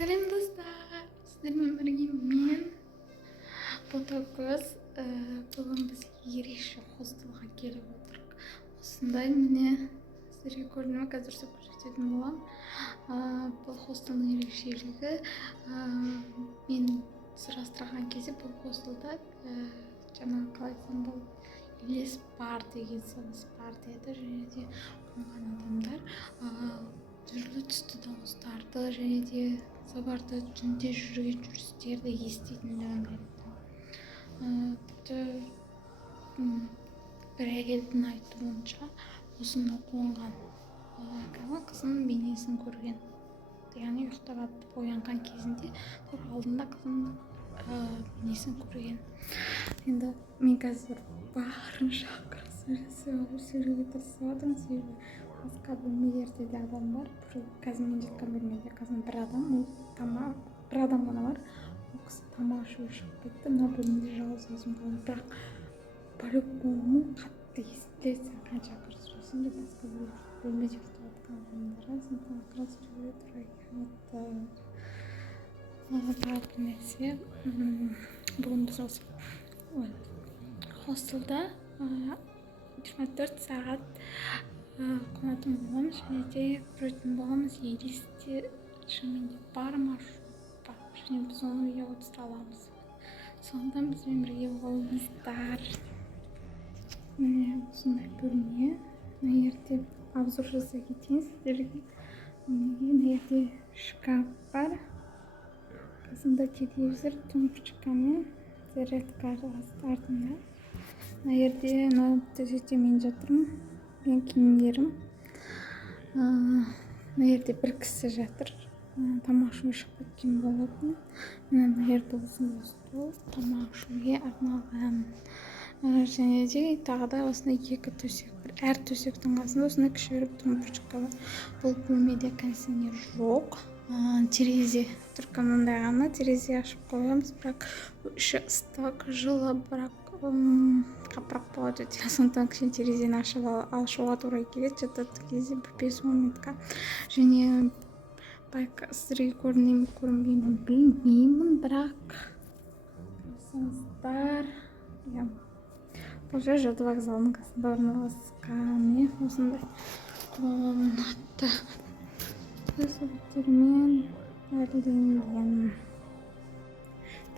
Сәлем достар, сіздермен бірге мен Ботакөз. Бүгін біз ерекше хостелға келіп отырмық. Осындай міне сіздерге көрінуі қазір көрсететін боламын. Бұл хостелдің ерекшелігі, мен сұрастырған кезде бұл хостелда жаңа қалай айтсам бұл елес бар деген соғыс бар деді, және де қонған адамдар түрлі түсті дауыстарды және де сабарда түнде жүрген жүрістерді еститіндігін айтты. Бір әйелдің айтуынша осында қонған қызының бейнесін көрген, яғни ұйықтап оянған кезінде алдында қызының бейнесін көрген. Енді мен қазір барынша сөйлеуге тырысып жатырмын, себебі басқа бөлмелерде де адам бар. Қазір мен жатқан бөлмеде қазір бір адам ғана бар. Ол кісі тамақ ішуге шығып кетті. Мына бөлмеде жалғыз өзім қалдым. Бірақ по-любому қатты естіледі, сен қанша ақыры сөйлесең де басқа бөлмеде ұйықтап жатқан адамдарға сондықтан ақыры сөйлеуге тура келеді. Тағы бір нәрсе, бүгін біз осы хостелда 24 сағат қонатын боламыз, және де көретін боламыз. Елестер шынымен де бар ма, жоқ па, және біз оны ұяға түсіре аламыз. Сондықтан бізбен бірге болыңыздар. Міне осындай бөлме. Мына жерде обзор жасай кетейін сіздерге. Мына жерде шкаф бар. Қасында телевизор, тумбочкамен, зарядка артында. Мына жерде төсекте мен жатырмын. Мен киімдерім. Мына жерде бір кісі жатыр. Тамақ ішуге шығып кеткен болатын. Мына жерде осындай стол, тамақ ішуге арналған. Және де тағы да осындай екі төсек бар. Әр төсектің қасында осындай кішігірім тумбочка бар. Бұл бөлмеде кондиционер жоқ. Терезе тұр, мынандай ғана терезе ашып қойғанбыз, бірақ іші ыстық, жылы, бірақ қапырақ болады өте. Сондықтан кішкене терезені ашуға тура келеді жататын кезде 5 минутқа. Және сіздерге көрінбеймін білмеймін, бірақ көрсеңіздер, бұл жер жады вокзалының қасында орналасқан. Осындай комната суреттермен әрленген.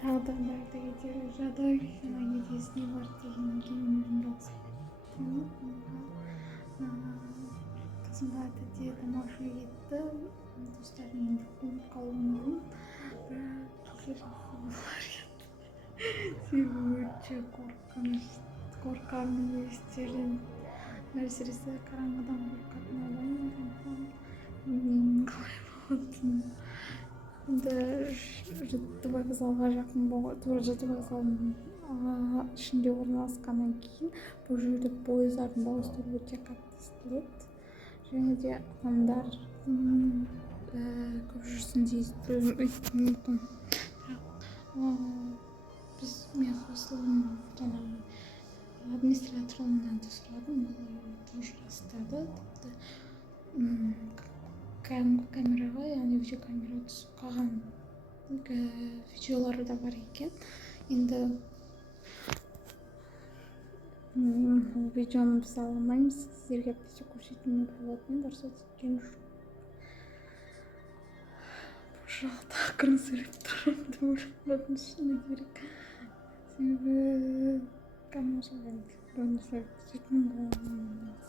Тағы да барда кетері жады едесіне бар деген келмеуін болса. Қызым барды де тамақ ішуге кетті. Достарым енді қонып қалуы мүмкін. Өте қорқамын елестерден. Әсіресе қараңғыдан қорқатын адаммын. Білмеймін қалай болатынын. Енді жады вокзалға жақын болған, тура жады вокзалының ішінде орналасқаннан кейін бұл жерде пойыздардың дауыстары өте қатты естіледі. Және де адамдар көп жүрсін де естілуі мүмкін. Мен хостелдің жаңағы администраторынан да сұрадым, ол тоже растады. Камераға, яғни видеокамера түсіп қалған видеолары да бар екен. Енді видеоны біз ала алмаймыз, сіздерге бізде көрсетуіне болатын, дұрыс еткен жоқ. Бұл жақта ақырын сөйлеп тұрмын деп ойлайтын шыны керек. Себебі камераға көрсететін боламыз.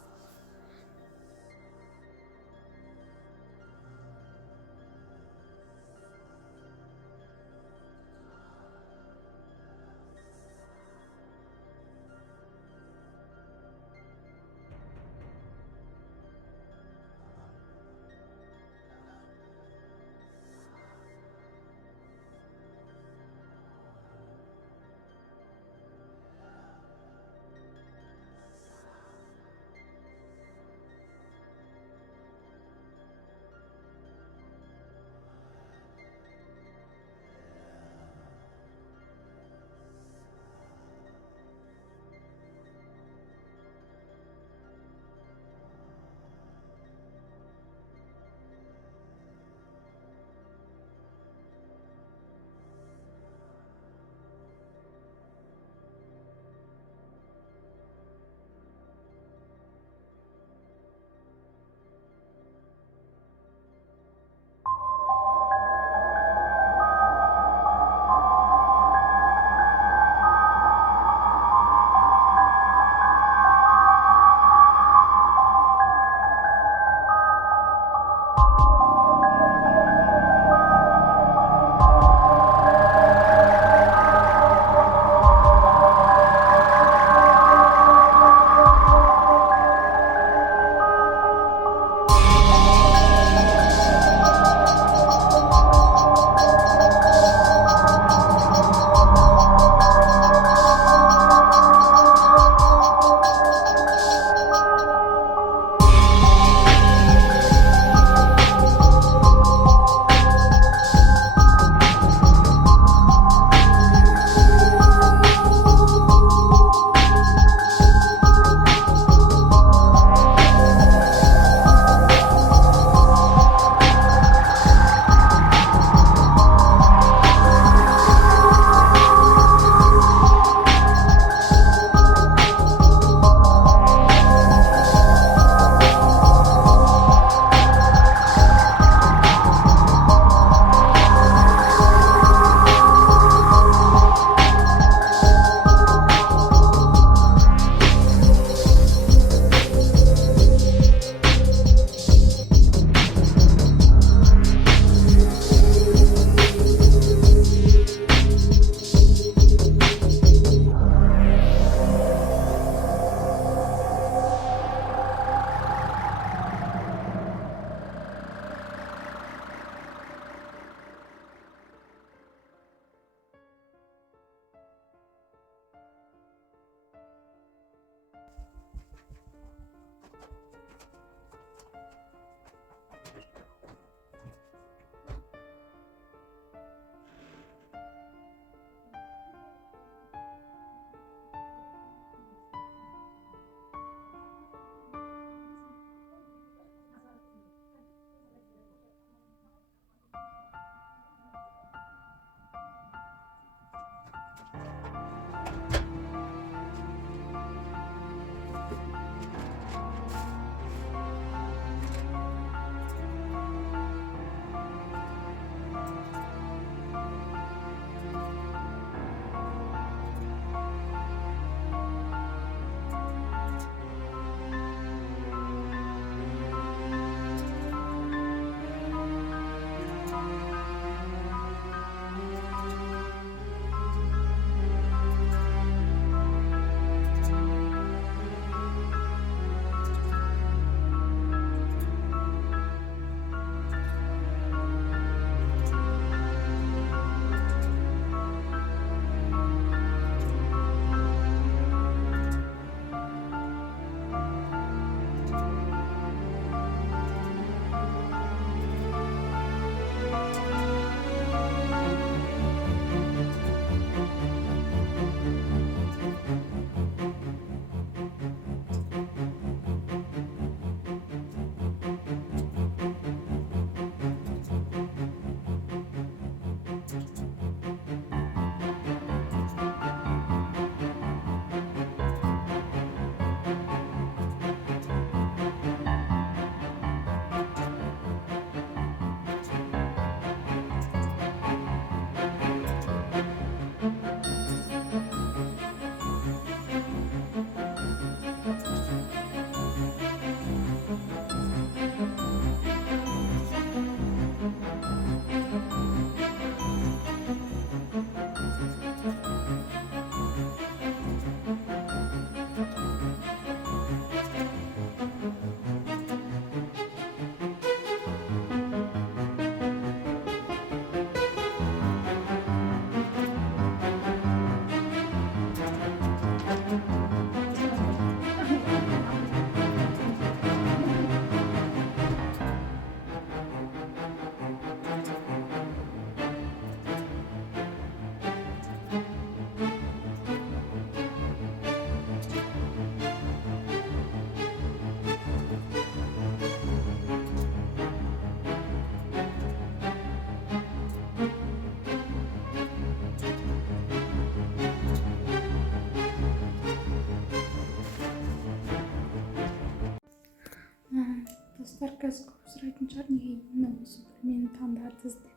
біраз көп сұрайтын шығар, неге именно осы бөлмені таңдадыңыз деп.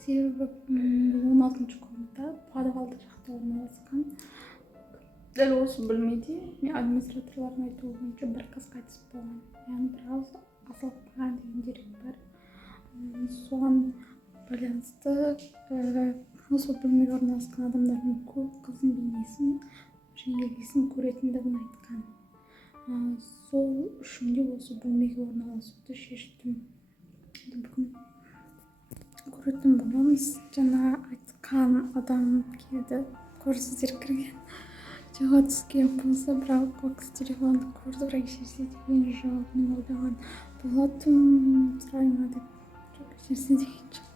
Себебі 16-шы комната подвалды жақта орналасқан. Дәл осы бөлмеде администраторлардың айтуы бойынша бір қыз қайтыс болған, яғни біраз асылып қалған деген дерек бар. Соған байланысты осы бөлмеге орналасқан адамдардың көп қыздың бейнесін елесін көретіндігін айтқан. Сол үшін де осы бөлмеге орналасуды шештім. Бүгін көретін боламыз. Жаңа айтқан адам келді, көрсіздер кірген. Жоға түскен болса, бірақ ол кісі телефонды көрді, бірақ ешерсе деген жоқ. Мен ойлаған болатын, сұрай ма деп, жоқ ешерсе деген жоқ.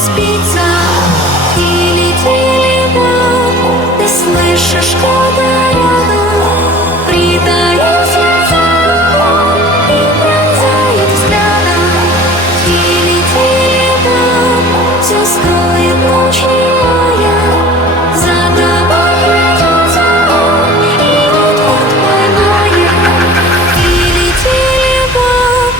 спится. Тили-тили бом, ты слышишь кто-то рядом, притаился за углом и пронзает взглядом. Тили-тили бом, все скроет ночь немая. За тобой придется он, и вот-вот поймает. Тили-тили бом,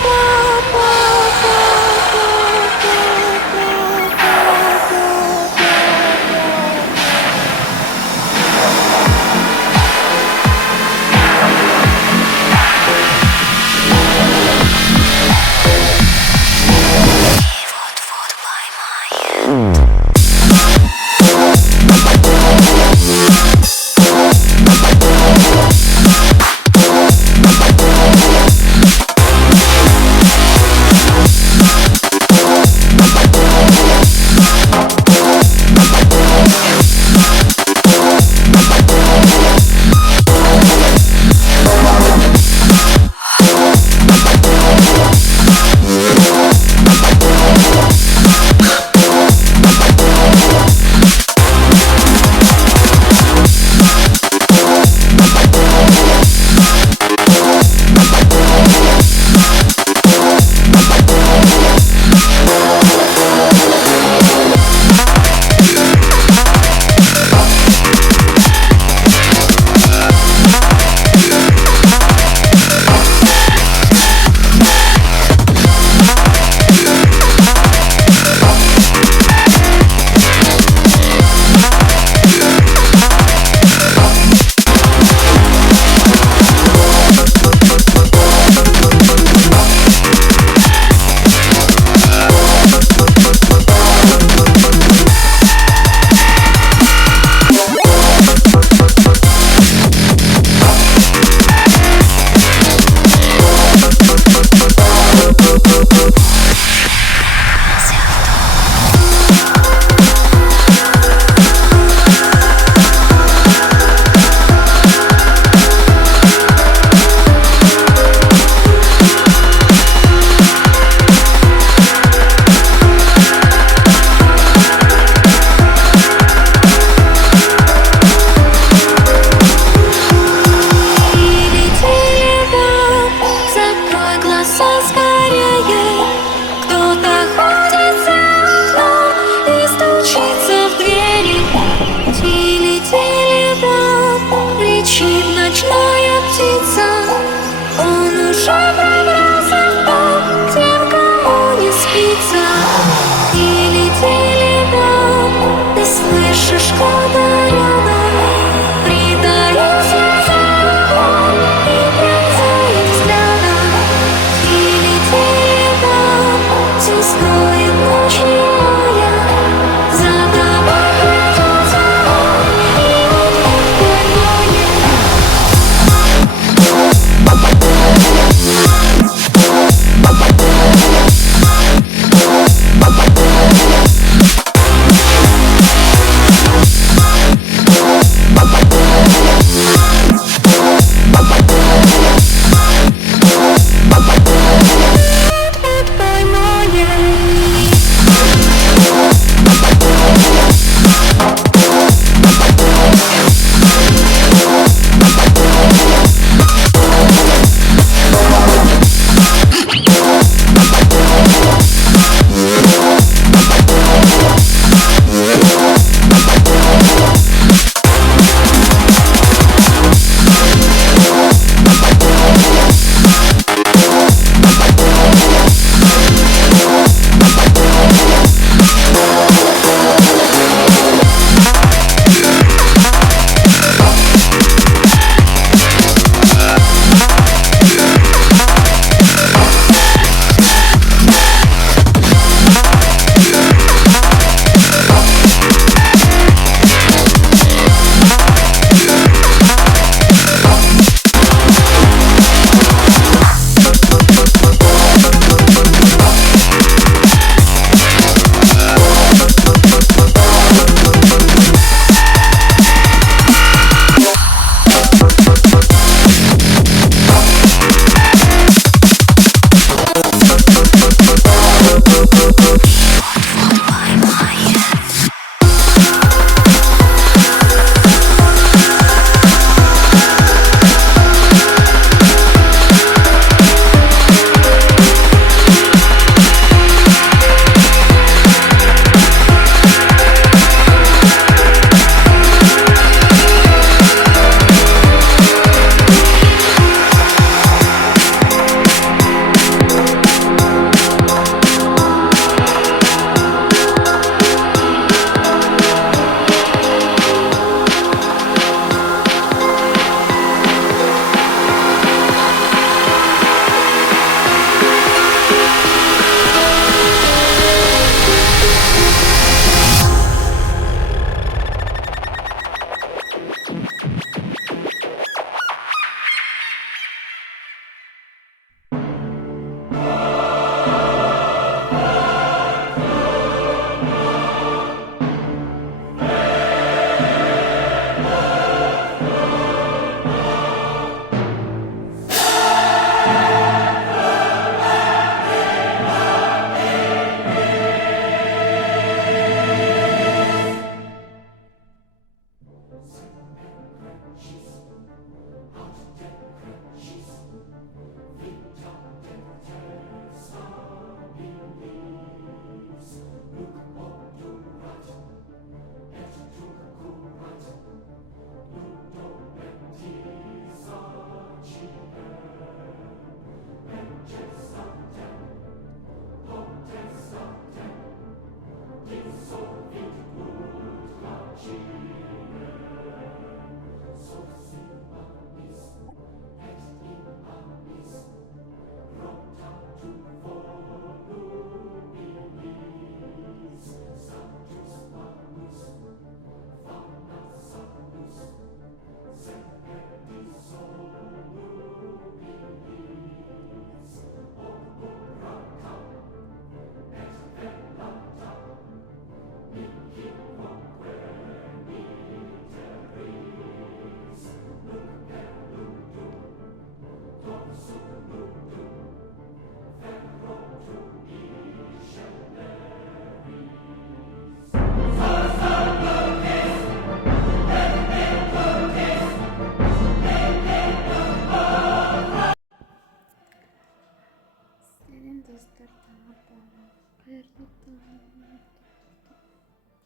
Сәлем достар, тағы қайырлы таң.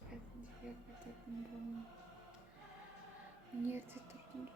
Кәдімгіге қайтатын болам. Ерте тұрдым.